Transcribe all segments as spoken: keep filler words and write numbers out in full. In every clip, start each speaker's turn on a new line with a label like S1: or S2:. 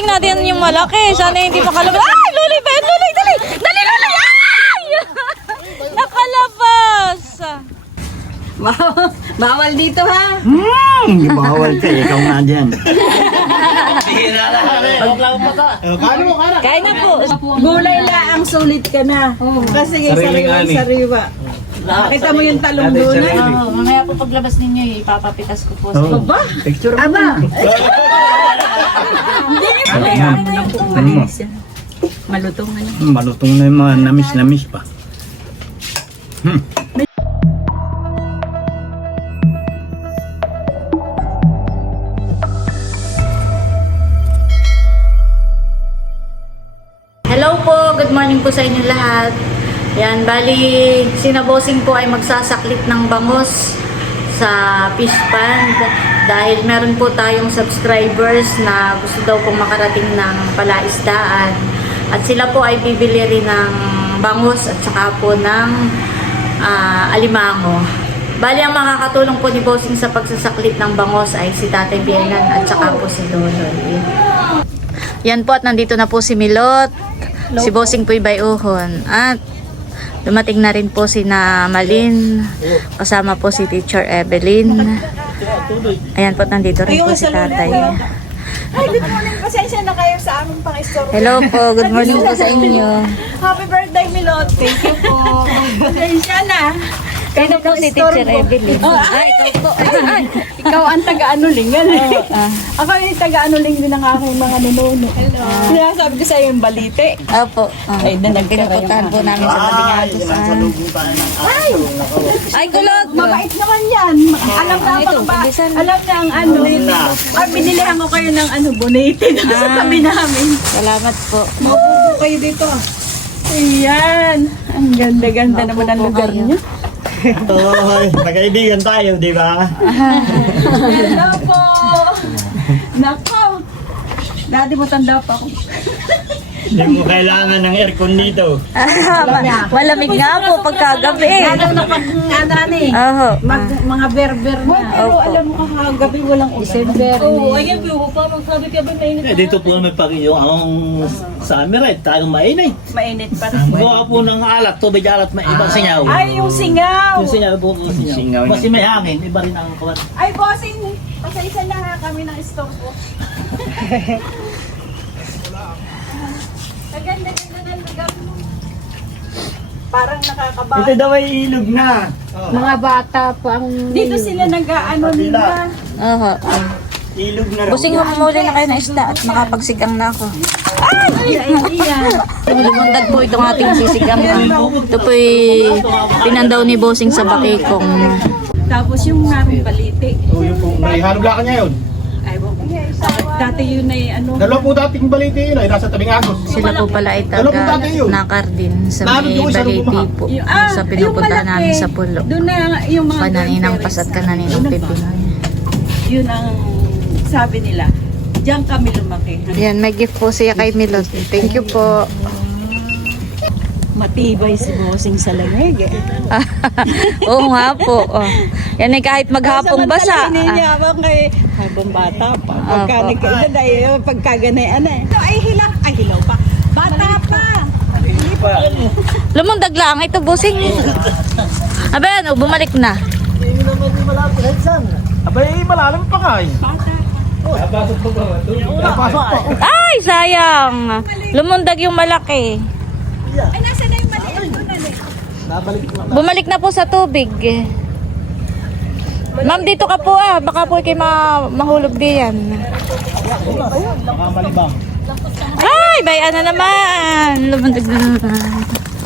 S1: bossing natin yung malaki. Sana hindi makalabas. Ay, Luloy ba? Luloy, dali! Dali, Luloy! Ay! Nakalabas!
S2: Bawal dito ha.
S3: Hmm, hindi bawal ka. Ikaw nga dyan.
S1: Kain na po.
S2: Gulay la ang sulit ka na. Kasi sariwang sariwa. Nakita mo yung talong doon na.
S1: Oh, mamaya po paglabas ninyo, ipapapitas ko po sa
S3: Oh.
S2: Aba?
S3: Picture mo.
S2: Aba?
S3: Ano mo?
S2: Malutong na yun.
S3: Malutong na yung mga namis-namis pa. Hmm.
S1: Hello po, good morning po sa inyo lahat. Yan, bali, sinabosing po ay magsasaklit ng bangos sa fish pond dahil meron po tayong subscribers na gusto daw pong makarating ng palaisdaan at sila po ay bibili rin ng bangos at saka po ng uh, alimango. Bali, ang makakatulong po ni Bossing sa pagsasaklit ng bangos ay si Tatay Bienan at saka po si Loloy. Yan po at nandito na po si Milot. Si Bossing po'y bayuhon. At dumating na rin po si na Malin. Kasama po si Teacher Evelyn. Ayan po, nandito rin po si Tatay.
S2: Ay, good morning. Pasensya na kayo sa aming pang-istorbo.
S1: Hello po, good morning po sa inyo.
S2: Happy birthday, Milot. Thank you po. Pasensya na.
S1: Kaya po si Teacher Evelyn. Ay, ikaw po. Ay,
S2: Ikaw ang taga-anulingan.
S1: ah.
S2: Ako yung taga-anuling din ang aking mga nunono. Hello. Kaya sabi ko sa'yo yung balite.
S1: Opo. Ah.
S2: Ay, danag ka
S1: Pinupuntahan po namin sa Batingados.
S2: Ay!
S1: Ay, kulog!
S2: Mabait naman yan. Alam na
S1: Ah, ito,
S2: ang ba?
S1: bilisan.
S2: Alam na ang ano. Ay, binilihan ko kayo ng ano, bonete dito sa tabi namin.
S1: Salamat po.
S2: Maupo po kayo dito. Ayan. Ang ganda-ganda naman ang lugar niyo.
S3: Hoy, magkaibigan tayo, di ba?
S2: Hello po. Nako. Dati mo tanda pa ako.
S3: Hindi mo kailangan ng aircon dito.
S1: Malamig nga po pagkagabi.
S2: Lalo na pag ano eh.
S1: Oho.
S2: Mag, mga berber na. Pero
S1: Opo.
S2: alam mo kakagabi walang December.
S4: Oo, ayan po pa. Magsabi ka ba mainit?
S5: Eh, dito po may pag yung ang summer eh, tayong mainit.
S2: Mainit pa rin.
S5: Gawa po ng alat, tubig alat, may ibang singaw.
S2: Ay, yung singaw.
S5: Yung singaw po po singaw.
S3: Singaw
S5: Kasi
S3: niya.
S5: may hangin, iba rin ang kawat.
S2: Ay, bossing. Pasaysa na ha kami ng stock po. Kaganda-ganda ng lugar mo. Parang nakakabahan.
S3: Ito daw ay ilog na.
S4: Mga bata pa ang...
S2: Dito sila nag-ano nila.
S1: Oho.
S3: Ilog na raw.
S1: Busing humuli na kayo ng isda at nakapagsigang na ako.
S2: Ay, ay, iyan.
S1: Lumundag po itong ating sisigang. Ito po'y pinandaw ni Bossing sa bakikong.
S2: Tapos yung namin balite.
S6: Oo, yun po. May hanublakan niya yun.
S2: Ay, wag mo. Dati yun ay ano.
S6: Dalawa po dating balite yun ay nasa tabing agos.
S1: Sila po pala ay
S6: Ano po
S1: taga
S6: dati yun?
S1: nakar din sa
S6: Lalo
S1: may
S6: doon sa
S1: baliti
S6: Lubumha.
S1: po.
S2: Yung- ah,
S1: Sa
S2: yung
S1: pinupunta
S2: malaki.
S1: namin sa pulo.
S2: Doon na yung mga
S1: Pananinang
S2: grandparents
S1: pasat ka
S2: namin.
S1: naninang
S2: Doon na-
S1: pipinoy.
S2: Yun ang sabi nila. Diyan kami lumaki.
S1: Yan, may gift po siya kay Milot. Thank you po.
S2: Matibay si Bossing sa lamig eh.
S1: Oo nga po. Oh. Yan ay kahit maghapong basa.
S2: Samantala, hinihiyabang kay habang bata pa. Pagka
S1: Opo.
S2: nagkaedad ay pagkaganayan eh. Ito ay hilaw. Ay hilaw pa. Bata pa. Hindi pa.
S1: Lumundag lang. Ito, Bossing. Aba yan, oh, bumalik na.
S6: Abay, malalim pa ka eh. Napasok pa.
S1: Ay, sayang. Lumundag yung malaki.
S2: Ay nasa na yung maliit ko na eh.
S1: Bumalik na po sa tubig. Ma'am, dito ka po ah. Baka po kayo ma mahulog diyan.
S5: Nakamalibang.
S1: Ay, bayan na naman. Lumundag na naman.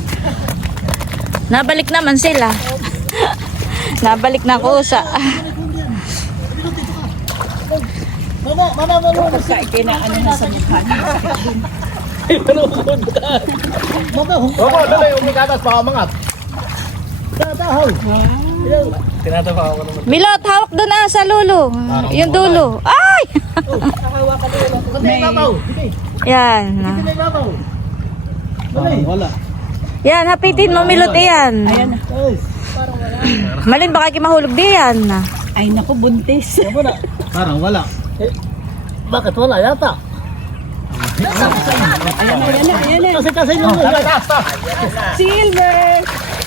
S1: Nabalik naman sila. Nabalik na kusa.
S5: Mama, mama, mama.
S2: Pagka ikinaano na sa mukha niya.
S5: Mama,
S6: Oo, dali, umikatas pa umangat.
S5: tatahaw. Tinatawa ako naman.
S1: Milot, hawak doon ah sa lulo. Yung dulo. Ay!
S5: May babaw. Sige,
S1: Yan.
S5: may babaw. Dali. Wala.
S1: Yan, hapitin mo Milot yan.
S2: Ayan na.
S1: Malin, baka kayo mahulog diyan.
S2: Ay naku, buntis.
S5: Parang wala. Eh, bakit wala yata?
S2: Ayan na, ayan na.
S6: Kasi kasi yung
S2: Silver!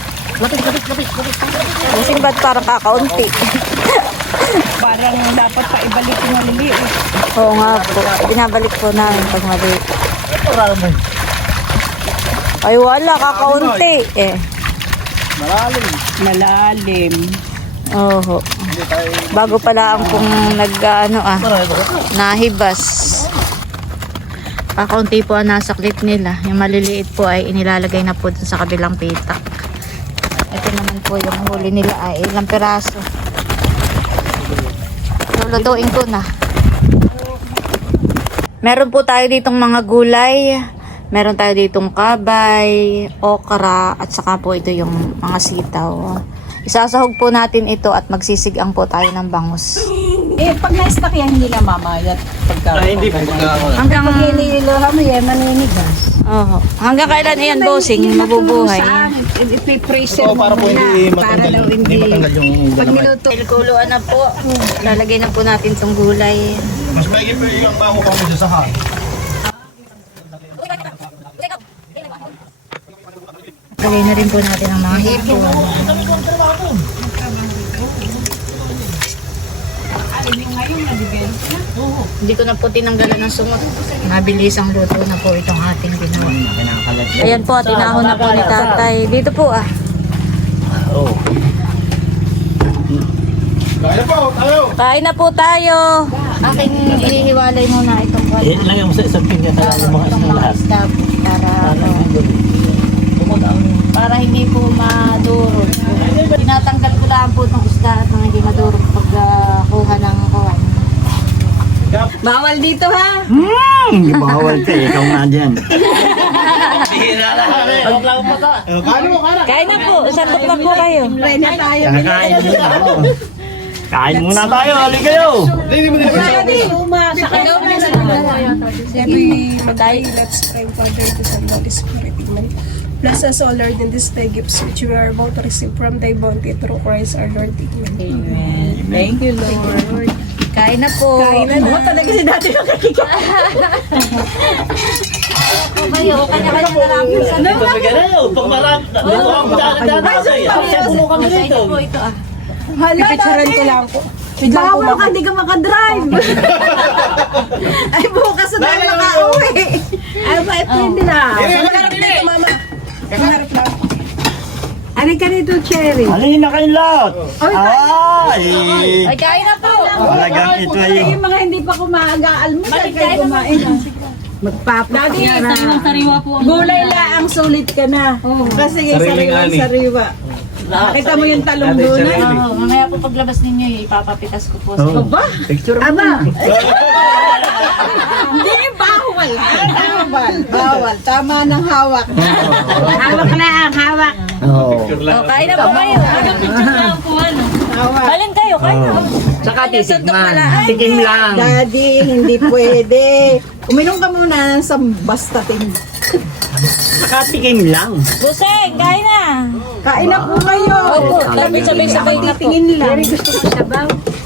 S1: Busing ba't para kakaunti?
S2: Parang dapat pa ibalik yung maliliit.
S1: Oo nga po. Binabalik po namin pag mali. Ay wala, kakaunti eh.
S6: malalim.
S2: Malalim.
S1: Oho. Bago pala ang pong nag ano ah, nahibas. Kakaunti po ang nasa clip nila. Yung maliliit po ay inilalagay na po dun sa kabilang pitak. Ito naman po yung huli nila ay ilang piraso. Lulutuin ko na. Meron po tayo ditong mga gulay. Meron tayo ditong kabay, okra, at saka po ito yung mga sitaw. Isasahog po natin ito at magsisigang po tayo ng bangus.
S2: Eh, pag na-stack yan, hindi na mamayat. Pagka,
S5: Ay, hindi po pagka...
S1: Hanggang,
S2: pag iniluha mo yan, maninigas.
S1: oh, hanggang kailan yan, bossing, mabubuhay?
S2: Ipipreser
S5: Oo, para po hindi
S2: Para daw
S5: matanggal, hindi
S2: hindi.
S5: matanggal yung
S2: Pag
S5: dalaman.
S2: niluto.
S1: Ilkuluan na po. Lalagay na po natin itong gulay.
S5: Mas maigi po yung makuha mo sa sahan.
S1: Lagay na rin po natin ang mga hipon. Hindi ko na po tinanggalan ng sumot. Mabilis ang luto na po itong ating ginawa. Ayan po, tinahon na po ni tatay. Dito po ah.
S5: Oo.
S6: Kaya po, tayo.
S1: Kain na po tayo. Aking inihiwalay muna itong
S5: Eh,
S1: wala.
S5: lagyan mo sa isang pinya talaga yung mga
S1: Itong
S5: isang
S1: mga
S5: lahat.
S1: isda para, ano, para hindi po madurog. Tinatanggal ko lang po itong isda at mga hindi madurog pag uh, kuha ng kuha.
S2: Bawal dito ha.
S3: Hmm, bawal ka eh. Ikaw nga dyan.
S5: Hira na ha. Huwag lang pa ka.
S6: Kano mo, kana?
S1: Kain na po, sandok lang po kayo.
S2: Try na tayo.
S3: Kakain muna ako. Kain muna tayo. Hali kayo.
S6: Hindi mo nila kasi.
S2: Ikaw na sa
S7: Every Monday, let's pray for their to send Holy Spirit. Amen. Bless us, O Lord, in these thy gifts which we are about to receive from thy bounty through Christ our Lord. Amen.
S2: Amen. Thank you, Lord.
S1: Kain na po.
S2: Kain na na. Talaga si dati yung kakikain.
S1: po kayo. Kanya-kanya na lang po sa
S5: Ito sa ganun. Pag marami. Ito ang daan-daan. Sa puno kami
S1: Sa
S5: rito.
S1: inyo po ito ah.
S2: Hala,
S7: Picturean ko lang po.
S2: bawal ka, di ka makadrive. Ay, bukas na tayo makauwi. Ay, ba, eh, pwede na.
S7: Harap dito, mama. Harap lang.
S2: Ano ka rito, Cherry?
S3: Halina kayo lahat. Ay!
S1: Ay, kain na po.
S3: Talagang ito ay...
S2: Yung mga hindi pa kumaaga-almusal, kayo kumain na. Magpapakya na.
S4: Sariwa po ang
S2: Gulay la ang sulit ka na. Kasi yung
S6: Sariling
S2: sariwa
S6: ani.
S2: sariwa. Nakita mo yung talong doon na?
S1: Oo, mamaya po paglabas ninyo, ipapapitas ko po sa inyo.
S2: Aba,
S3: Picture mo.
S2: aba. Hindi, bawal. Bawal. Bawal. Tama ng hawak. Hawak na ang hawak.
S3: Oo.
S1: Oh, kain na po kayo.
S2: Hawak.
S1: Balin kayo, kain na.
S3: Saka titikman. Tikim lang.
S2: Daddy, hindi pwede. Uminom ka muna ng sambastatin.
S3: Saka tikim lang.
S1: Buseng, kain na.
S2: Kain na po kayo.
S1: Opo, dapat sabay-sabay na po.
S2: Titingin lang. Gusto ko sabaw.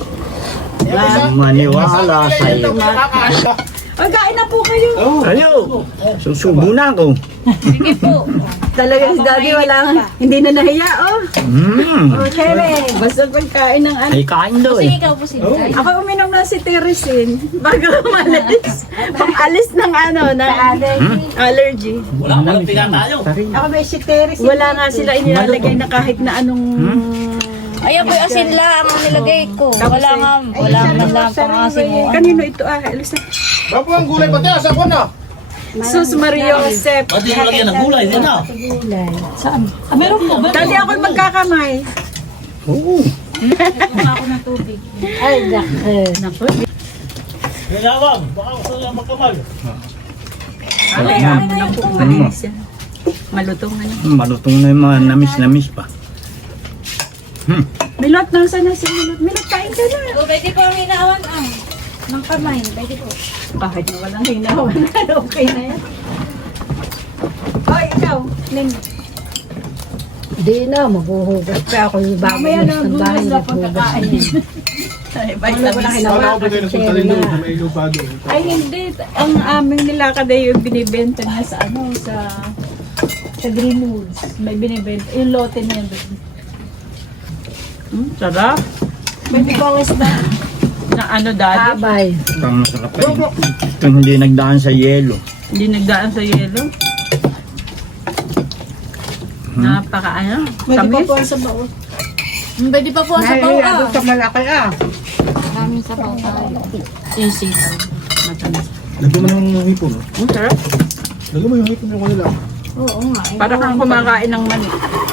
S3: Maniwala sa'yo.
S2: Ay, kain na po kayo.
S3: Ayo! Susubo na ako.
S1: Sige po.
S2: Talaga si Daddy walang, hindi na nahiya, oh.
S3: Hmm.
S2: Oh, Chere. Basta pagkain ng ano.
S3: Ay, kain daw
S1: Sige,
S3: eh.
S1: ikaw po sige.
S2: Ako uminom na si Teresin bago umalis. Pang-alis ng ano, na allergy.
S5: Wala pa lang pinatayo.
S2: Ako may si Teresin. Wala nga sila inilalagay na kahit na anong...
S1: Ayan po yung asin lang ang nilagay ko. Wala nga, wala man lang pang asin mo.
S2: Kanino ito ah? Alis na.
S6: Bapo ang gulay pati, asa ko na.
S2: Sus Mario Josep.
S5: O, di mo lagyan ng gulay. Yan na.
S2: Meron po ba? Dati ako'y magkakamay.
S3: Oo.
S5: Gagawang. Baka gusto niya magkamal.
S2: Malutong na niya.
S3: Malutong na yung mga namis-namis pa. Hmm.
S2: Milot, nasa na si Milot? Milot, kain ka na.
S1: O, pwede po ang hinawan ang ng kamay. Pwede po.
S2: Kahit na walang hinawan na, okay na yan. Oh, ikaw, Ning.
S4: Di na, maghuhugas pa ako yung bago
S2: Mamaya na
S4: ng
S2: gulas
S4: bahay
S2: na
S4: na
S2: pagkakain. Wala wala
S6: Wala
S2: kinawa.
S6: ko ba kayo napunta rin doon sa may lupa doon?
S2: Ay hindi, ang aming nilakad ay yung binibenta niya sa ano, sa sa Greenwoods. May binibenta, yung lote niya doon. Hmm, sarap.
S7: Pwede ko ang isda.
S2: Na ano dati?
S4: Abay.
S3: Ang masarap pa yun. Ito hindi nagdaan sa yelo.
S2: Hindi nagdaan sa yelo. Napaka ano,
S7: Pwede ko
S2: tamis.
S7: po ang sabaw.
S1: Hmm, Pwede pa po ang sabaw ah.
S4: sa malaki ah.
S1: Maraming sabaw tayo.
S2: Yung sitaw. Matamis.
S6: Lagyan mo ng hipon. no?
S2: Ang sarap.
S6: Lagyan mo yung hipon yung kanila.
S1: Oo nga. eh.
S2: Para kang kumakain ng mani.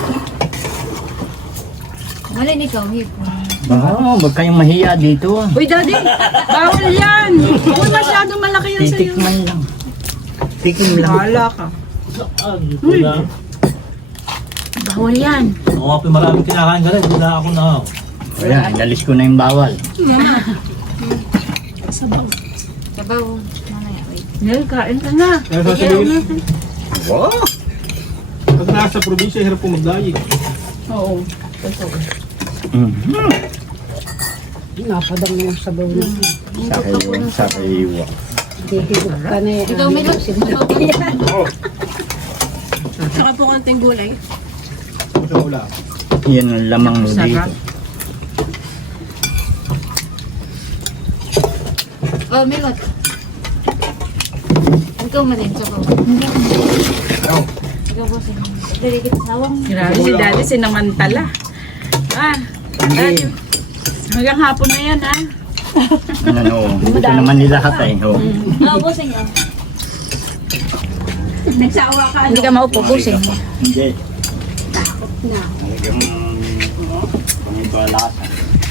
S1: Malin ikaw, hipon.
S3: Oo, wag kayong mahiya dito ah.
S2: Uy, daddy! Bawal yan! Huwag masyadong malaki yan sa'yo.
S3: Titikman lang. Tikim lang.
S2: Bahala ka.
S5: Ah, dito lang.
S2: Bawal yan.
S5: Oo, ako maraming kinakain ka rin. Wala ako na.
S3: Ayan, inalis ko na yung bawal.
S7: Sabaw.
S1: Sabaw. Mamaya, wait.
S2: Nel, kain ka na.
S6: Kaya sasabihin,
S3: Wow!
S6: pag nasa probinsya, hirap po magdayig.
S2: Oo. Totoo.
S3: Mhm.
S4: Napadang yung sabaw na.
S3: Sa kayo, sa kayo.
S4: Hihigop ka na yan.
S1: Ikaw, may lots. Sabaw ka yan.
S7: Saka po konting gulay.
S6: Sa ula.
S3: Yan ang lamang mo dito.
S2: Sarap.
S1: Oh, may lots. Ikaw, Malin, sabaw. Ikaw po, sige. Dali kita sawang.
S2: Grabe si daddy, sinamantala. Ah, daddy. Hanggang hapon na yan, ah.
S3: Ano, gusto naman nila lahat eh. Oh.
S1: Oo, busing ah.
S2: Nagsawa ka. Hindi ka maupo, busing.
S3: Hindi. Talagang kung ito alasa.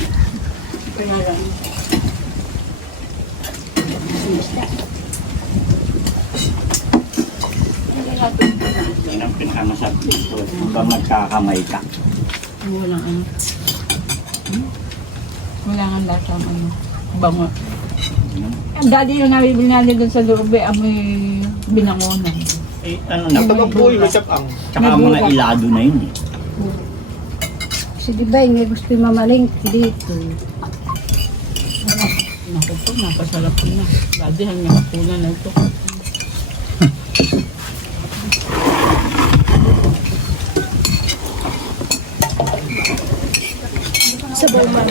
S3: Yan ang pinakamasarap dito. Kung magkakamay ka.
S2: Walang ano. Hmm? Wala nga lasa ang ano. Bango. Ang daddy yung nabibili natin doon sa loob eh, amoy binangonan.
S3: Eh, ano na.
S6: Tagang po yung may sapang.
S3: Tsaka mga ilado na yun eh.
S4: Si Dibay, may gusto yung mamaling dito.
S2: Naku po, napasarap ko na. Daddy, hanggang hapunan na ito.
S7: Sabaw man.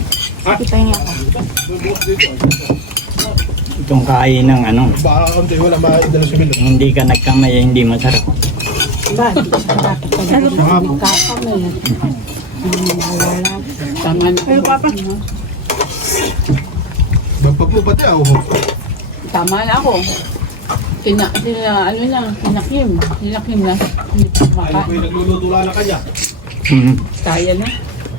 S3: Itong kain ng ano,
S6: Baka konti, wala makakadala sa bilog.
S3: hindi ka nagkamay, hindi masarap.
S4: Ba, sarap ka na rin. Kakamay.
S2: Tama na.
S7: Ayun, papa.
S6: Bagpag mo pati ako.
S2: Tama na ako. Kina, kina, ano na, kinakim. Kinakim na. Hindi pa
S6: Ay,
S2: makain.
S6: ko yung nagluluto lang na kanya.
S3: Mhm.
S2: Kaya na.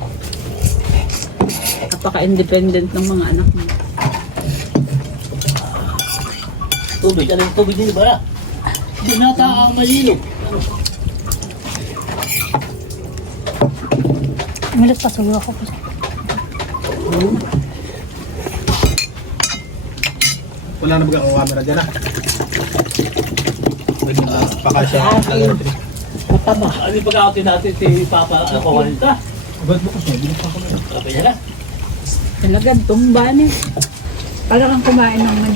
S2: Napaka-independent ng mga anak mo.
S5: Tubig, ano yung tubig din ba? Hindi nata ang malino.
S4: Milos pa sulo ako po.
S6: Wala na bagang camera dyan ah. Pwede na pakasya.
S4: Mataba.
S5: Ano yung pagkakatin natin si Papa ako kanita?
S6: Agad bukas niya, bilang pa kami.
S5: Sabi niya na.
S2: Talagang tumba na. Para kang kumain ng mani.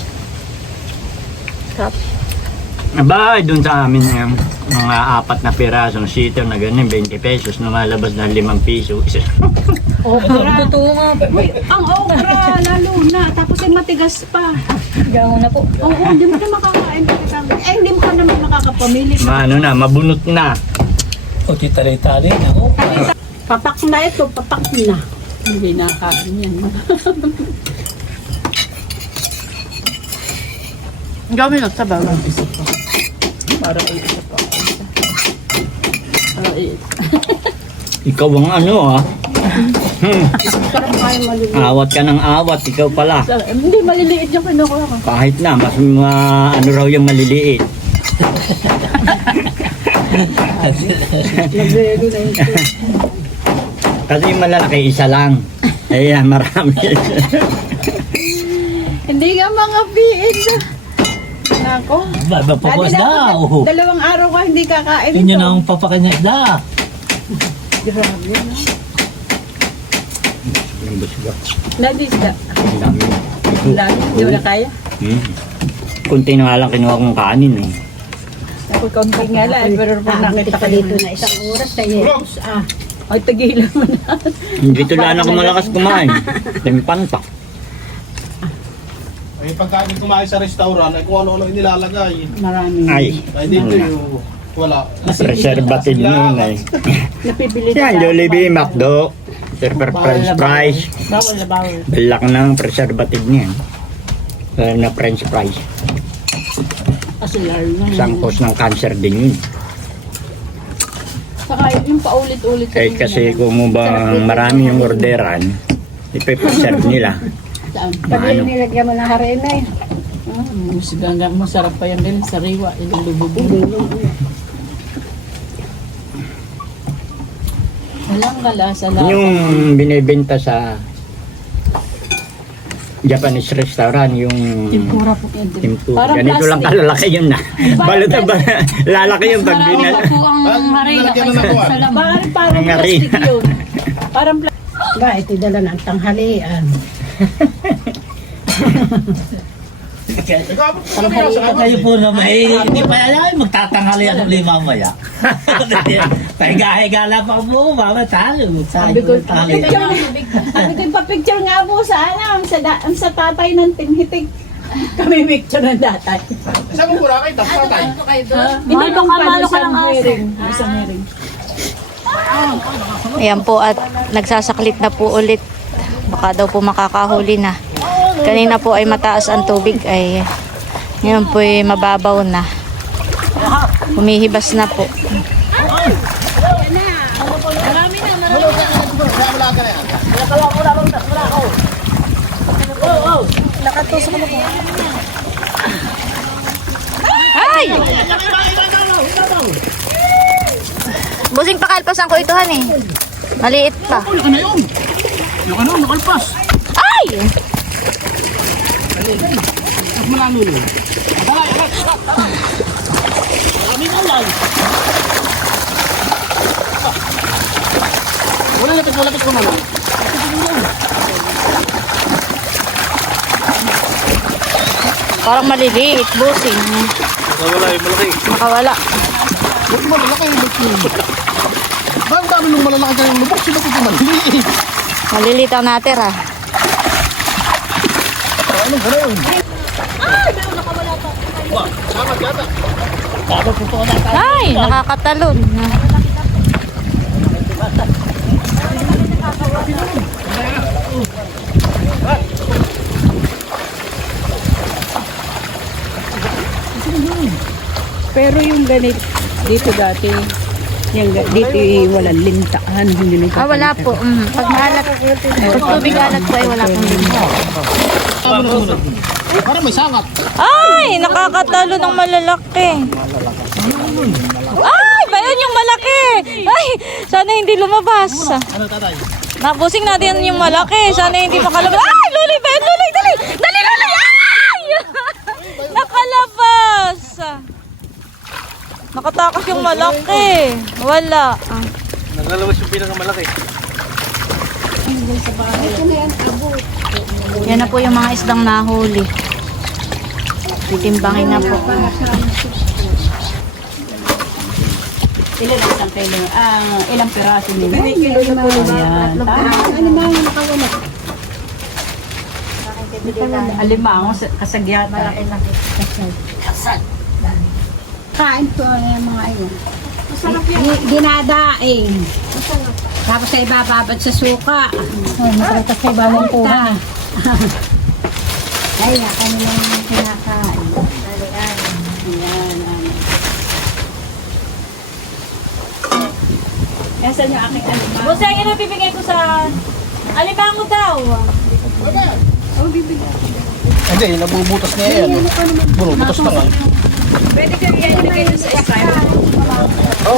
S3: Aba, doon sa amin eh, mga apat na pirasong sitaw na ganun, twenty pesos, lumalabas na limang piso. Isa.
S2: Okra.
S1: Totoo nga.
S2: Uy, ang okra, lalo na. Tapos ay matigas pa.
S1: Gawin na po.
S2: Oo, hindi mo na makakain. Eh, hindi mo ka naman makakapamili.
S3: Maano na, mabunot na.
S5: O, titali-tali na. O,
S4: Papak na ito, papak na.
S2: Hindi nakain yan.
S1: Gawin lang sabaw.
S2: Para iisa pa. Para iisa.
S3: Ikaw ang ano ah. Hmm.
S4: Sarap kayo maliliit.
S3: Awat ka ng awat, ikaw pala.
S2: Hindi, maliliit yung kinukuha ko.
S3: Kahit na, mas ma- ano raw yung maliliit.
S4: Nagrelo na ito.
S3: Kasi yung malalaki, isa lang. Ayan, marami.
S2: Hindi ka mga biin na. Nako.
S5: Papapos
S2: Dati
S5: na.
S2: dapat
S5: Oh.
S2: dalawang araw ka hindi kakain
S5: Yun yun
S2: ito.
S5: ang papakanya isda.
S2: Grabe, no?
S3: Yung busga.
S2: Nadisda.
S3: Ang dami.
S2: Lagi, hindi mo na kaya.
S3: Hmm. Kunti na nga lang kinuha kong kanin eh.
S2: Ako kaunti nga lang, pero pag nakita ka dito na
S4: Isang oras tayo. Ah,
S2: ay tagilan mo na.
S3: Dito lang ako malakas kumain. Timpan pa.
S6: Ay, pagkain kumain sa restaurant, ay kung ano-ano yung nilalagay.
S2: Maraming.
S3: Ay.
S6: Ay, dito yung wala.
S3: Preservative nun eh.
S2: Napipili
S3: Yan, Jollibee, McDo. Surfer French fries.
S2: Bawal na bawal.
S3: Balak ng preservative niya. Uh, na French fries.
S2: Kasi lalo na.
S3: Isang cause ng cancer din yun.
S2: Saka yung paulit-ulit.
S3: Eh kasi kung mo ba marami yung orderan, ipe-preserve nila.
S2: Saan?
S4: pag
S3: Ano?
S4: nilagyan mo ng harina eh.
S2: Ah, musigang masarap pa yan din. Sariwa. Yung lubog. Walang kalasa lang.
S3: Yung binibenta sa Japanese restaurant, yung
S2: Tempura po yan.
S3: tempura. Ganito lang kalalaki yun na. Balot na ba? Lalaki yung pag binal.
S1: po ang harina
S6: Lalagyan na
S1: kaysa
S6: ng
S1: sa laman.
S2: Parang parang
S3: Ang ngari.
S2: plastic yun. Parang plastic.
S4: Ba, ito dala ng tanghalian.
S5: Kayo po na may, hindi pa yan, magtatanghali ako ulit mamaya. Pahiga-higa lang pa po, mama, talo.
S2: Sabi ko, picture, sabi ko, pa-picture nga po sa ano, sa, da, sa tatay ng Timhitig. Kami picture ng tatay.
S6: Saan mo muna kayo? Tapos tayo.
S2: Hindi
S1: Malo ka, malo ka ng aso.
S2: hearing. Isang hearing.
S1: Ayan po at nagsasaklit na po ulit. Baka daw po makakahuli na. Kanina po ay mataas ang tubig ay ngayon po ay mababaw na. Humihibas na po. Ay! Busing pakalpasan ko ito, han eh. Maliit pa.
S6: Ano na yun? Yung ano, nakalpas.
S1: Ay!
S6: Tapos malano yun. Abalay, abalay, stop, tara. Maraming alay. Wala lapit, wala lapit ko na lang.
S1: Parang maliliit, busing.
S6: Wala yung malaki.
S1: Makawala.
S6: Ba't malalaki yung lubok yun? Ba, ang dami nung malalaki ka yung lubok, sino ko maliliit?
S1: Maliliit ang natira.
S6: Ano ba na yun? Wah, sangat yata.
S1: Ay, nakakatalon.
S2: Pero yung ganit, dito dati, yung, ga- dito eh, walang lintaan. Hindi
S1: Ah, wala po. Mm. Pag maalat, pag tubig alat po ay wala pong limba.
S6: Parang may sangat.
S1: Ay, nakakatalo ng malalaki. Ay, ba yun yung malaki? Ay, sana hindi lumabas.
S6: Ano tatay?
S1: Nabusing natin yung malaki. Sana hindi makalabas. Ay, luloy ba yun? Luloy, dali! Dali, luloy! Ay! Nakalabas! Nakatakas yung malaki. Wala. Ah.
S6: Nagalabas yung pinakamalaki.
S1: Yan na po yung mga isdang nahuli. Titimbangin na po.
S2: Ilan ang isang kilo? Ah, ilang piraso nila?
S4: Kilo yung mga
S2: Ayan.
S4: ano mga nakawala.
S2: Alimango, kasagyata.
S4: Kain to yung mga ayun. Gi- Ginadaing. Tapos ay ibababad sa suka. Oh, makalatas kay bawang kuha. Ay, nakan yung kinakain.
S2: Ayan, ano. Nasaan yung aking alimango?
S1: Busa, yan ang bibigay ko sa alimango daw.
S6: Hindi, nabubutas niya yan. Buro, butas na nga.
S2: Pwede ka rin ilagay doon sa Skype.
S6: Oo.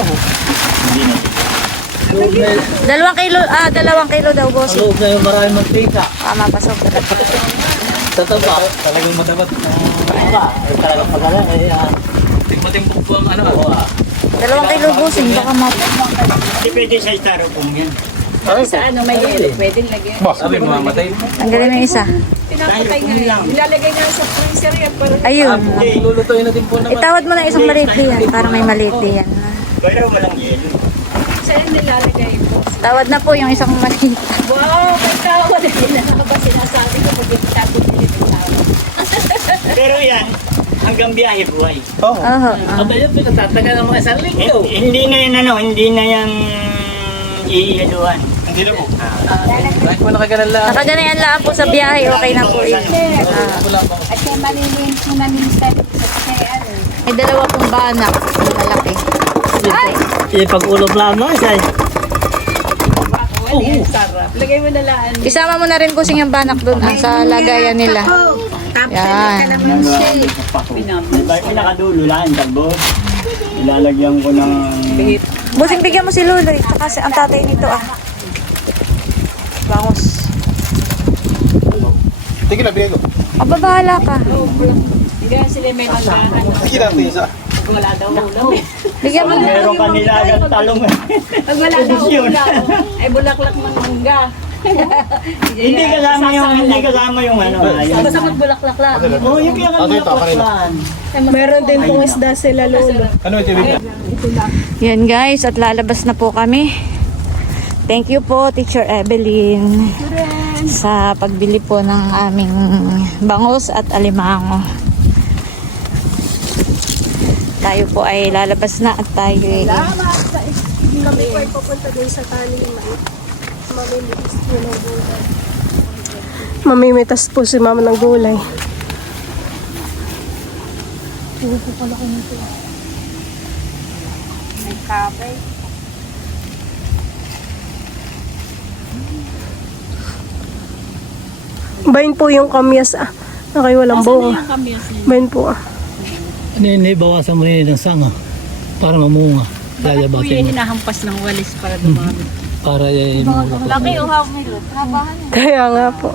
S1: Dalawang kilo, ah, dalawang kilo daw, boss.
S5: Loob na yung maraming mantika.
S1: Tama pa, sobra.
S5: Sa taba, talagang madabat na iba. Ay talagang pagala. Ay, ah, tingpo-tingpo po ang ano. Oo, ah.
S1: Dalawang kilo, boss. Baka mat.
S3: Hindi pwede sa styrofoam yan.
S2: Sa ano may yelo, pwedeng lagyan.
S6: Boss,
S5: Sabi, mamamatay.
S1: Tanggalin mo yung isa.
S7: Pinapatay nga yan. Nilalagay nga sa freezer yan para
S1: Ayun.
S5: Lulutuin natin po naman.
S1: Itawad mo na isang maliit yan. Para may maliit yan.
S3: Pero walang yelo.
S7: saan nilalagay po.
S1: Tawad na po yung isang maliit.
S7: Wow, may tawad. Ano ba sinasabi ko pag sabi ko yung tawad?
S3: Pero yan, hanggang biyahe buhay.
S6: Oo.
S1: Oo.
S5: Aba yun, pinatataga ng mga isang linggo.
S3: Eh, hindi na yan ano, hindi na yan iihaluan.
S6: Hindi na po.
S5: Kahit mo nakaganan lang.
S1: Nakaganayan lang po sa biyahe, okay na po yun. Ah,
S5: Wala pa.
S4: At kaya malilinis mo na minsan sa kaya ano.
S1: may dalawa pong banak. Malaki.
S5: Ipag-ulog lang mo, say.
S7: Oo, sarap. Lagay mo na laan.
S1: Isama mo na rin po siyang banak doon ah, sa lagayan nila. Yan.
S3: Diba yung nakadulo lang, tagbo. Ilalagyan ko ng...
S1: Busing bigyan mo si Luloy. Kasi ang tatay nito ah. Bangos.
S6: Tingin na, binigay ko.
S1: Aba, bahala ka.
S2: Hindi sila may magkahan.
S6: Tingin natin isa.
S2: Wala daw ulam.
S1: Bigyan mo na.
S3: Meron kanila agad talong.
S2: Pag wala daw
S3: Yun.
S2: ulam, ay bulaklak ng mangga.
S3: Hindi kasama yung, hindi kasama yung ano. ayun.
S2: Basta magbulaklak lang.
S3: Oo, yung kaya
S6: Ate, ito, kanina.
S7: Meron din pong isda sila lolo.
S6: Ano ito, binigay?
S1: Yan guys, at lalabas na po kami. Thank you po, Teacher Evelyn, sa pagbili po ng aming bangus at alimango. Tayo po ay lalabas na at tayo ay...
S7: Kami po ay papunta din sa tali ng mais. Mamimitas po ng gulay. Mamimitas po si mama ng gulay. Bain po yung kamyas ah. Okay, walang bunga. Bain po ah.
S5: Hindi, bawasan mo rin ng sanga para mamunga.
S2: Bakit po yun hinahampas ng walis para dumami?
S5: Para eh,
S1: Laki o hawak nilo.
S7: Kaya nga po.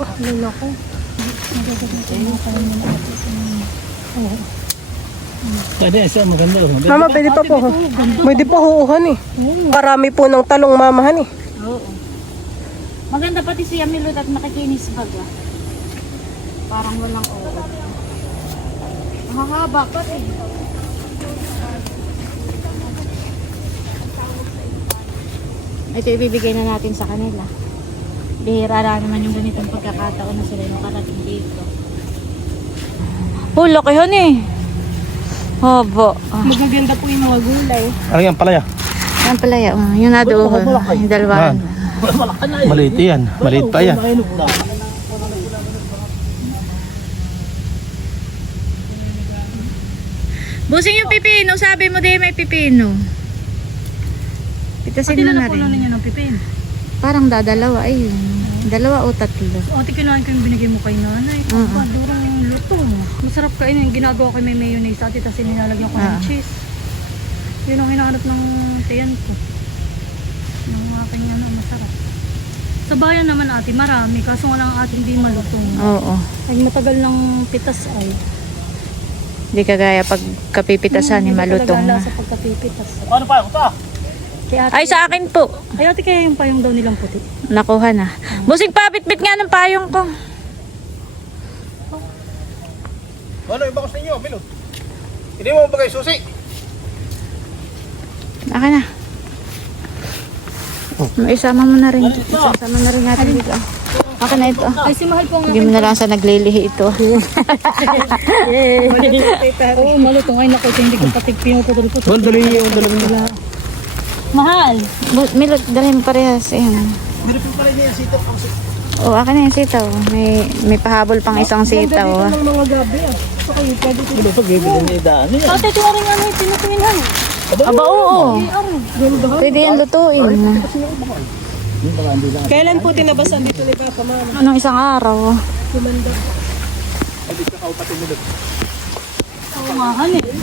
S5: pwede siya maganda.
S7: Mama, pwede pa po. Pwede pa huuhan eh. Marami po ng talong mamahan eh.
S1: Oo. Maganda pati siya milot at nakikinis baga. Parang walang oras. Mahaba pa rin. Ito ibibigay na natin sa kanila. Bihira na naman yung ganitong pagkakataon na sila nakarating dito. Oh, lakihan eh. Haba. Ah.
S7: Magaganda po yung mga gulay.
S6: Ano yan, palaya?
S1: Yan pala yan. Oh, yun na doon. Yung dalawa.
S6: Maliit yan. Maliit pa yan.
S1: Busing yung pipino. Sabi mo din may pipino. Pitasin mo na rin.
S2: ninyo ng pipin.
S1: Parang dadalawa. Ayun. Dalawa o tatlo.
S2: O, ati kinain ko yung binigay mo kay nanay.
S1: Oo.
S2: Ang durang yung luto. Masarap kainin. Yung ginagawa ko may mayonnaise ati tapos nilalagyan ko ng
S1: Ah.
S2: cheese. Yun ang hinahanap ng tiyan ko. Yung aking ano, masarap. Sa bayan naman ate, marami. Kaso nga lang ang ating di malutong.
S1: Oo.
S2: Ay matagal ng pitas ay.
S1: Hindi kagaya pag kapipitasan ni malutong.
S2: Talaga sa pagkapipitas.
S5: Ano pa? Ito?
S2: Kaya ate,
S1: Ay, sa akin po.
S2: ay ate kaya yung payong daw nilang puti.
S1: Nakuha na. Busing pa, bitbit nga ng payong ko.
S6: Ano, yung bakos ninyo, Milot? Hindi mo bagay susi.
S1: Aka na. Isama mo na rin. Isama na rin natin dito. Aka na ito.
S2: Ay si Mahal po nga.
S1: Hindi mo na lang sa naglilihi ito.
S2: Oo, malutong. Ay naku, hindi ko patig pinuputol ko.
S5: Well, dali yung dalawa nila.
S2: Mahal!
S1: Bu- Milot, dalhin mo parehas. Ayan.
S6: Meron pa pala niya yung sitaw.
S1: O, akin na yung sitaw. May, may pahabol pang isang sitaw. ah.
S7: Ng mga gabi ah. So kayo pwede ko.
S5: Ano pa gagawin niya daan niya?
S2: Ate, ito rin ano, pinutuinhan.
S1: Aba, oo. Pwede yan lutuin.
S7: Kailan po tinabasan dito ni Papa Mama?
S1: Anong isang araw?
S7: Kumanda.
S2: Oo nga, ano eh.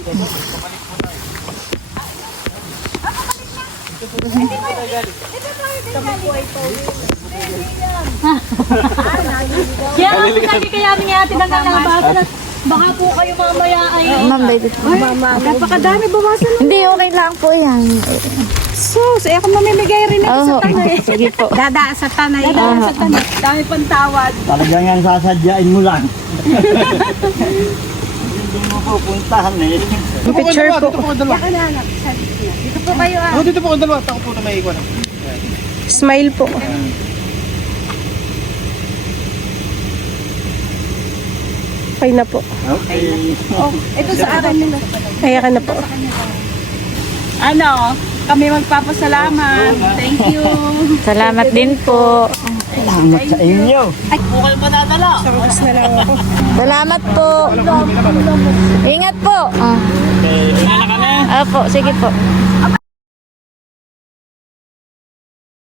S2: Kaya lagi kaya kami ate ng kalabasan at baka po kayo mamaya ay
S1: Ma'am, baby.
S7: Mama, napakadami bawasan.
S1: Hindi, okay lang po yan.
S4: Sus, eh ako mamimigay rin ako sa
S1: Oo,
S4: tanay.
S1: sige po.
S4: Dadaan sa tanay.
S1: Dadaan sa
S4: tanay. Dami pang tawad.
S3: Talagang yan sasadyain mo lang. Hindi mo pupuntahan eh.
S6: Dito po kayo dalawa, dito po kayo dalawa.
S4: Dito po kayo ah.
S6: Oh, dito po kayo dalawa. Ako po na may ikwan.
S7: Smile po. Okay na po.
S3: Okay.
S4: Ito sa akin nila.
S7: Kaya ka na po.
S2: Ano, kami magpapasalamat. Thank you.
S1: Salamat din po.
S3: Salamat sa inyo.
S7: Tapos na lang ako.
S1: Salamat po. Ingat po. Ah.
S3: Okay, una na kami.
S1: Opo, sige po.